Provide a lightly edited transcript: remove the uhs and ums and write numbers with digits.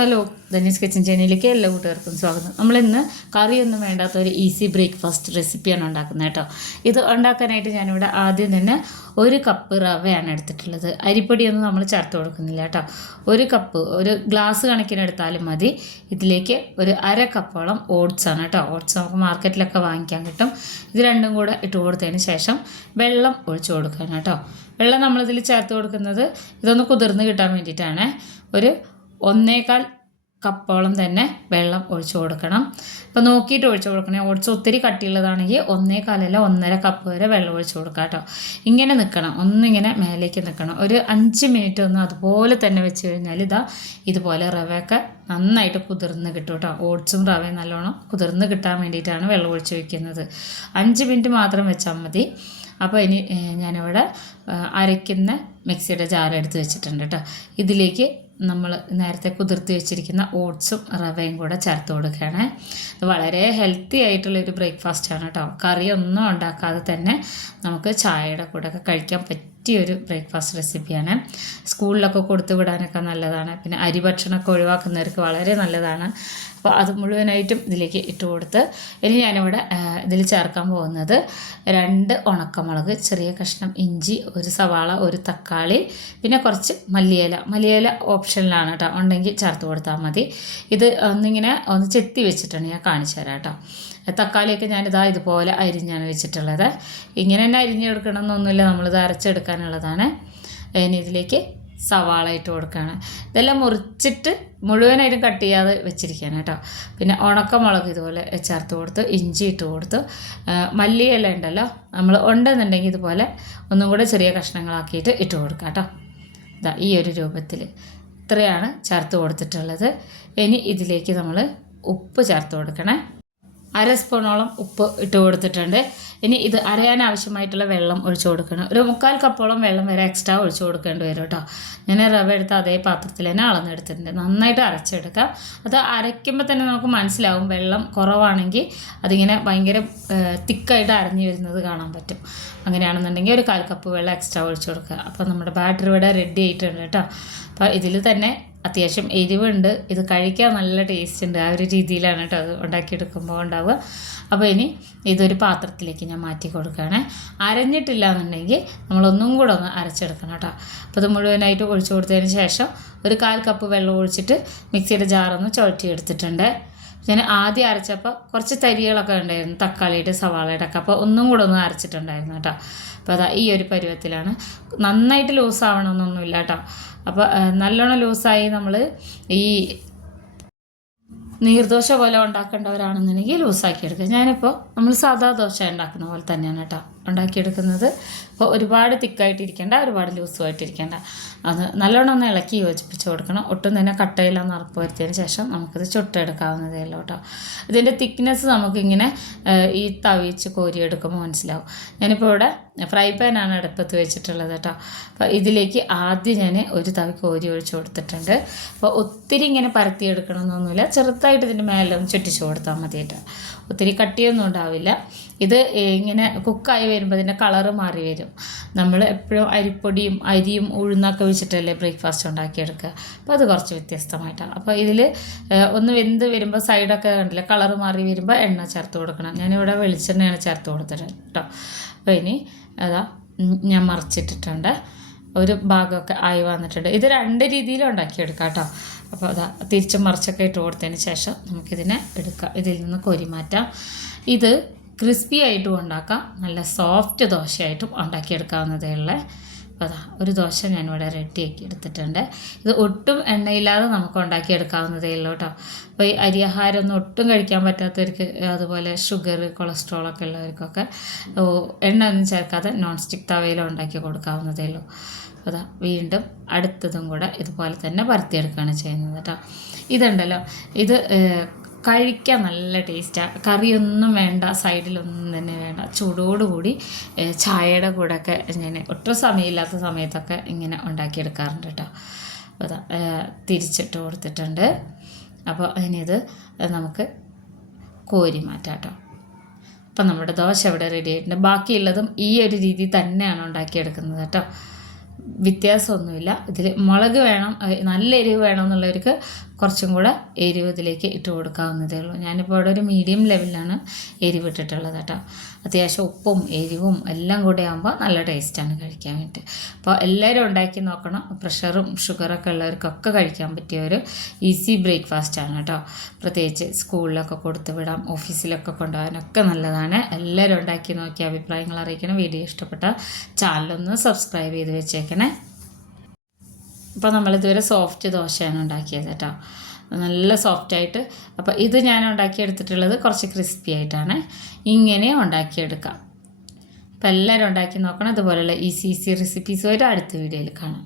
Hello, ധന്യസ് kitchen ചാനലിലേക്ക് എല്ലാ കൂട്ടുകാർക്കും സ്വാഗതം. നമ്മളിന്ന് കറിയൊന്നും വേണ്ടാത്ത ഒരു ഈസി ബ്രേക്ക്ഫാസ്റ്റ് റെസിപ്പിയാണ് ഉണ്ടാക്കുന്നത് കേട്ടോ. ഇത് ഉണ്ടാക്കാനായിട്ട് ഞാനിവിടെ ആദ്യം തന്നെ 1 കപ്പ് റവയാണ് എടുത്തിട്ടുള്ളത്. അരിപ്പൊടിയൊന്നും നമ്മൾ ചേർത്ത് കൊടുക്കുന്നില്ല കേട്ടോ. 1 കപ്പ്, ഒരു ഗ്ലാസ് കണക്കിന് എടുത്താലും മതി. ഇതിലേക്ക് ഒരു 1/2 കപ്പോളം ഓട്സ് ആണ് കേട്ടോ. ഓട്സ് നമുക്ക് മാർക്കറ്റിലൊക്കെ വാങ്ങിക്കാൻ കിട്ടും. ഇത് രണ്ടും കൂടെ ഇട്ട് കൊടുത്തതിന് ശേഷം വെള്ളം ഒഴിച്ചു കൊടുക്കണം കേട്ടോ. വെള്ളം നമ്മളിതിൽ ചേർത്ത് കൊടുക്കുന്നത് ഇതൊന്ന് കുതിർന്ന് കിട്ടാൻ വേണ്ടിയിട്ടാണ്. ഒരു 1.25 കപ്പോളം തന്നെ വെള്ളം ഒഴിച്ചു കൊടുക്കണം. അപ്പോൾ നോക്കിയിട്ട് ഒഴിച്ചു കൊടുക്കണേ. ഓട്സ് ഒത്തിരി കട്ടിയുള്ളതാണെങ്കിൽ 1.25 അല്ല 1.5 കപ്പ് വരെ വെള്ളം ഒഴിച്ചു കൊടുക്കുക കേട്ടോ. ഇങ്ങനെ നിൽക്കണം, ഒന്നിങ്ങനെ മേലേക്ക് നിൽക്കണം. ഒരു 5 മിനിറ്റ് ഒന്ന് അതുപോലെ തന്നെ വെച്ച് കഴിഞ്ഞാൽ ഇതുപോലെ റവയൊക്കെ നന്നായിട്ട് കുതിർന്ന് കിട്ടും കേട്ടോ. ഓട്സും റവയും നല്ലോണം കുതിർന്ന് കിട്ടാൻ വേണ്ടിയിട്ടാണ് വെള്ളം ഒഴിച്ച് വയ്ക്കുന്നത്. 5 മിനിറ്റ് മാത്രം വെച്ചാൽ മതി. അപ്പോൾ ഇനി ഞാനിവിടെ അരയ്ക്കുന്ന മിക്സിയുടെ ജാർ എടുത്ത് വെച്ചിട്ടുണ്ട് കേട്ടോ. ഇതിലേക്ക് നമ്മൾ നേരത്തെ കുതിർത്തി വെച്ചിരിക്കുന്ന ഓട്സും റവയും കൂടെ ചേർത്ത് കൊടുക്കുകയാണ്. ഇത് വളരെ ഹെൽത്തി ആയിട്ടുള്ളൊരു ബ്രേക്ക്ഫാസ്റ്റാണ് കേട്ടോ. കറിയൊന്നും ഉണ്ടാക്കാതെ തന്നെ നമുക്ക് ചായയുടെ കൂടെയൊക്കെ കഴിക്കാൻ പറ്റിയൊരു ബ്രേക്ക്ഫാസ്റ്റ് റെസിപ്പിയാണ്. സ്കൂളിലൊക്കെ കൊടുത്തു വിടാനൊക്കെ നല്ലതാണ്. പിന്നെ അരി ഭക്ഷണമൊക്കെ ഒഴിവാക്കുന്നവർക്ക് വളരെ നല്ലതാണ്. അപ്പോൾ അത് മുഴുവനായിട്ടും ഇതിലേക്ക് ഇട്ട് കൊടുത്ത് ഇനി ഞാനിവിടെ ഇതിൽ ചേർക്കാൻ പോകുന്നത് 2 ഉണക്കമുളക്, ചെറിയ കഷ്ണം ഇഞ്ചി, 1 സവാള, 1 തക്കാളി, പിന്നെ കുറച്ച് മല്ലിയില ഓപ്ഷനിലാണ് കേട്ടോ. ഉണ്ടെങ്കിൽ ചേർത്ത് കൊടുത്താൽ മതി. ഇത് ഒന്ന് ചെത്തി വെച്ചിട്ടാണ് ഞാൻ കാണിച്ചു തരാം കേട്ടോ. തക്കാളിയൊക്കെ ഞാനിതാ ഇതുപോലെ അരിഞ്ഞാണ് വെച്ചിട്ടുള്ളത്. ഇങ്ങനെ തന്നെ അരിഞ്ഞെടുക്കണം എന്നൊന്നുമില്ല, നമ്മളിത് അരച്ചെടുക്കാനുള്ളതാണ്. ഇനി ഇതിലേക്ക് സവാള ഇട്ട് കൊടുക്കുകയാണ്. ഇതെല്ലാം മുറിച്ചിട്ട് മുഴുവനായിട്ടും കട്ട് ചെയ്യാതെ വെച്ചിരിക്കുകയാണ് കേട്ടോ. പിന്നെ ഉണക്കമുളക് ഇതുപോലെ ചേർത്ത് കൊടുത്ത്, ഇഞ്ചി ഇട്ട് കൊടുത്ത്, മല്ലിയില ഉണ്ടല്ലോ, നമ്മൾ ഉണ്ടെന്നുണ്ടെങ്കിൽ ഇതുപോലെ ഒന്നും കൂടെ ചെറിയ കഷ്ണങ്ങളാക്കിയിട്ട് ഇട്ട് കൊടുക്കുക കേട്ടോ. ഈ ഒരു രൂപത്തിൽ ഇത്രയാണ് ചേർത്ത് കൊടുത്തിട്ടുള്ളത്. ഇനി ഇതിലേക്ക് നമ്മൾ ഉപ്പ് ചേർത്ത് കൊടുക്കണേ. 1/2 സ്പൂണോളം ഉപ്പ് ഇട്ട് കൊടുത്തിട്ടുണ്ട്. ഇനി ഇത് അരയാൻ ആവശ്യമായിട്ടുള്ള വെള്ളം ഒഴിച്ചു കൊടുക്കണം. ഒരു 3/4 കപ്പോളം വെള്ളം വരെ എക്സ്ട്രാ ഒഴിച്ചു കൊടുക്കേണ്ടി വരും കേട്ടോ. ഞാൻ റവ എടുത്ത് അതേ പാത്രത്തിൽ തന്നെ അളന്നെടുത്തിട്ടുണ്ട്. നന്നായിട്ട് അരച്ചെടുക്കാം. അത് അരയ്ക്കുമ്പോൾ തന്നെ നമുക്ക് മനസ്സിലാവും, വെള്ളം കുറവാണെങ്കിൽ അതിങ്ങനെ ഭയങ്കര തിക്കായിട്ട് അരഞ്ഞു വരുന്നത് കാണാൻ പറ്റും. അങ്ങനെയാണെന്നുണ്ടെങ്കിൽ ഒരു 1/4 കപ്പ് വെള്ളം എക്സ്ട്രാ ഒഴിച്ചു കൊടുക്കുക. അപ്പോൾ നമ്മുടെ ബാറ്റർ ഇവിടെ റെഡി ആയിട്ടുണ്ട് കേട്ടോ. അപ്പോൾ ഇതിൽ തന്നെ അത്യാവശ്യം എരിവുണ്ട്. ഇത് കഴിക്കാൻ നല്ല ടേസ്റ്റ് ഉണ്ട്. ആ ഒരു രീതിയിലാണ് കേട്ടോ അത് ഉണ്ടാക്കിയെടുക്കുമ്പോൾ ഉണ്ടാവുക. അപ്പോൾ ഇനി ഇതൊരു പാത്രത്തിലേക്ക് ഞാൻ മാറ്റി കൊടുക്കുകയാണ്. അരഞ്ഞിട്ടില്ല എന്നുണ്ടെങ്കിൽ നമ്മളൊന്നും കൂടെ ഒന്ന് അരച്ചെടുക്കണം കേട്ടോ. അപ്പോൾ ഇത് മുഴുവനായിട്ട് ഒഴിച്ചു കൊടുത്തതിന് ശേഷം ഒരു 1/4 കപ്പ് വെള്ളം ഒഴിച്ചിട്ട് മിക്സിയുടെ ജാറൊന്ന് ചുഴറ്റിയെടുത്തിട്ടുണ്ട്. ഞാൻ ആദ്യം അരച്ചപ്പോൾ കുറച്ച് തരികളൊക്കെ ഉണ്ടായിരുന്നു, തക്കാളിയുടെ സവാളയുടെ ഒക്കെ. അപ്പോൾ ഒന്നും കൂടെ ഒന്ന് അരച്ചിട്ടുണ്ടായിരുന്നു കേട്ടോ. അപ്പോൾ ഈ ഒരു പരുവത്തിലാണ്. നന്നായിട്ട് ലൂസാവണമെന്നൊന്നുമില്ല കേട്ടോ. അപ്പോൾ നല്ലോണം ലൂസായി നമ്മൾ ഈ നീർദോശ പോലെ ഉണ്ടാക്കേണ്ടവരാണെന്നുണ്ടെങ്കിൽ ലൂസാക്കി എടുക്കുക. ഞാനിപ്പോൾ നമ്മൾ സാധാ ദോശ ഉണ്ടാക്കുന്ന പോലെ തന്നെയാണ് കേട്ടോ ഉണ്ടാക്കിയെടുക്കുന്നത്. അപ്പോൾ ഒരുപാട് തിക്കായിട്ടിരിക്കേണ്ട, ഒരുപാട് ലൂസുമായിട്ടിരിക്കേണ്ട. അത് നല്ലോണം ഒന്ന് ഇളക്കി യോജിപ്പിച്ച് കൊടുക്കണം. ഒട്ടും തന്നെ കട്ടയില്ലാന്ന് ഉറപ്പ് വരുത്തിയതിന് ശേഷം നമുക്കിത് ചുട്ടെടുക്കാവുന്നതേ ഉള്ളൂ കേട്ടോ. ഇതിൻ്റെ തിക്നെസ് നമുക്കിങ്ങനെ ഈ തവിച്ച് കോരിയെടുക്കുമ്പോൾ മനസ്സിലാവും. ഞാനിപ്പോൾ ഇവിടെ ഫ്രൈ പാനാണ് അടുപ്പത്ത് വെച്ചിട്ടുള്ളത് കേട്ടോ. അപ്പോൾ ഇതിലേക്ക് ആദ്യം ഞാൻ ഒരു തവി കോരി ഒഴിച്ച് കൊടുത്തിട്ടുണ്ട്. അപ്പോൾ ഒത്തിരി ഇങ്ങനെ പരത്തിയെടുക്കണമെന്നൊന്നുമില്ല, ചെറുതായിട്ട് ഇതിൻ്റെ മേലെ ഒന്ന് ചുറ്റിച്ച് കൊടുത്താൽ മതി കേട്ടോ. ഒത്തിരി കട്ടിയൊന്നും ഉണ്ടാവില്ല. ഇത് ഇങ്ങനെ കുക്കായി വരുമ്പോൾ ഇതിൻ്റെ കളറ് മാറി വരും. നമ്മൾ എപ്പോഴും അരിയും ഉഴുന്നൊക്കെ വെച്ചിട്ടല്ലേ ബ്രേക്ക്ഫാസ്റ്റ് ഉണ്ടാക്കിയെടുക്കുക. അപ്പോൾ അത് കുറച്ച് വ്യത്യസ്തമായിട്ടാണ്. അപ്പോൾ ഇതിൽ ഒന്ന് വെന്ത് വരുമ്പോൾ സൈഡൊക്കെ കണ്ടില്ല, കളറ് മാറി വരുമ്പോൾ എണ്ണ ചേർത്ത് കൊടുക്കണം. ഞാനിവിടെ വെളിച്ചെണ്ണയാണ് ചേർത്ത് കൊടുത്തിട്ട് കേട്ടോ. അപ്പോൾ ഇനി ഞാൻ മറിച്ചിട്ടിട്ടുണ്ട്. ഒരു ഭാഗമൊക്കെ ആയി വന്നിട്ടുണ്ട്. ഇത് 2 രീതിയിലും ഉണ്ടാക്കിയെടുക്കാം കേട്ടോ. അപ്പോൾ തിരിച്ചും മറിച്ചൊക്കെ ഇട്ട് കൊടുത്തതിന് ശേഷം നമുക്കിതിനെ എടുക്കാം. ഇതിൽ നിന്ന് കോരി മാറ്റാം. ഇത് ക്രിസ്പി ആയിട്ടും ഉണ്ടാക്കാം, നല്ല സോഫ്റ്റ് ദോശയായിട്ടും ഉണ്ടാക്കിയെടുക്കാവുന്നതേ ഉള്ളൂ. അപ്പോൾ ഒരു ദോശ ഞാനിവിടെ റെഡിയാക്കി എടുത്തിട്ടുണ്ട്. ഇത് ഒട്ടും എണ്ണയില്ലാതെ നമുക്ക് ഉണ്ടാക്കിയെടുക്കാവുന്നതേ ഉള്ളൂ കേട്ടോ. അപ്പോൾ ഈ അരിയാഹാരമൊന്നും ഒട്ടും കഴിക്കാൻ പറ്റാത്തവർക്ക്, അതുപോലെ ഷുഗർ, കൊളസ്ട്രോളൊക്കെ ഉള്ളവർക്കൊക്കെ എണ്ണ ഒന്നും ചേർക്കാതെ നോൺ സ്റ്റിക്ക് തവയിൽ ഉണ്ടാക്കി കൊടുക്കാവുന്നതേ ഉള്ളൂ. അപ്പോൾ വീണ്ടും അടുത്തതും കൂടെ ഇതുപോലെ തന്നെ പരത്തിയെടുക്കുകയാണ് ചെയ്യുന്നത് കേട്ടോ. ഇതുണ്ടല്ലോ, ഇത് കഴിക്കാൻ നല്ല ടേസ്റ്റാണ്. കറിയൊന്നും വേണ്ട, സൈഡിലൊന്നും തന്നെ വേണ്ട. ചൂടോടുകൂടി ചായയുടെ കൂടെയൊക്കെ ഞാൻ ഒട്ടും സമയമില്ലാത്ത സമയത്തൊക്കെ ഇങ്ങനെ ഉണ്ടാക്കിയെടുക്കാറുണ്ട് കേട്ടോ. അപ്പോൾ തിരിച്ചിട്ട് കൊടുത്തിട്ടുണ്ട്. അപ്പോൾ ഇനിയിത് നമുക്ക് കോരി മാറ്റാം കേട്ടോ. അപ്പം നമ്മുടെ ദോശ ഇവിടെ റെഡി ആയിട്ടുണ്ട്. ബാക്കിയുള്ളതും ഈ ഒരു രീതി തന്നെയാണ് ഉണ്ടാക്കിയെടുക്കുന്നത് കേട്ടോ. വ്യത്യാസമൊന്നുമില്ല. ഇതിൽ മുളക് വേണം, നല്ല എരിവ് വേണമെന്നുള്ളവർക്ക് കുറച്ചും കൂടെ എരിവ് ഇതിലേക്ക് ഇട്ട് കൊടുക്കാവുന്നതേ ഉള്ളൂ. ഞാനിപ്പോൾ അവിടെ ഒരു മീഡിയം ലെവലിലാണ് എരിവ് ഇട്ടിട്ടുള്ളത് കേട്ടോ. അത്യാവശ്യം ഉപ്പും എരിവും എല്ലാം കൂടെ ആകുമ്പോൾ നല്ല ടേസ്റ്റാണ് കഴിക്കാൻ വേണ്ടി. അപ്പോൾ എല്ലാവരും ഉണ്ടാക്കി നോക്കണം. പ്രഷറും ഷുഗറൊക്കെ ഉള്ളവർക്കൊക്കെ കഴിക്കാൻ പറ്റിയ ഒരു ഈസി ബ്രേക്ക്ഫാസ്റ്റാണ് കേട്ടോ. പ്രത്യേകിച്ച് സ്കൂളിലൊക്കെ കൊടുത്തു വിടാം, ഓഫീസിലൊക്കെ കൊണ്ടുപോകാനൊക്കെ നല്ലതാണ്. എല്ലാവരും ഉണ്ടാക്കി നോക്കി അഭിപ്രായങ്ങൾ അറിയിക്കണം. വീഡിയോ ഇഷ്ടപ്പെട്ട ചാനലൊന്ന് സബ്സ്ക്രൈബ് ചെയ്ത് വെച്ചേക്കണേ. അപ്പോൾ നമ്മളിതുവരെ സോഫ്റ്റ് ദോശയാണ് ഉണ്ടാക്കിയത് കേട്ടോ, നല്ല സോഫ്റ്റായിട്ട്. അപ്പോൾ ഇത് ഞാൻ ഉണ്ടാക്കിയെടുത്തിട്ടുള്ളത് കുറച്ച് ക്രിസ്പി ആയിട്ടാണ്. ഇങ്ങനെ ഉണ്ടാക്കിയെടുക്കാം. അപ്പോൾ എല്ലാവരും ഉണ്ടാക്കി നോക്കണം. ഇതുപോലെയുള്ള ഈസി റെസിപ്പീസുമായിട്ട് അടുത്ത വീഡിയോയിൽ കാണാം.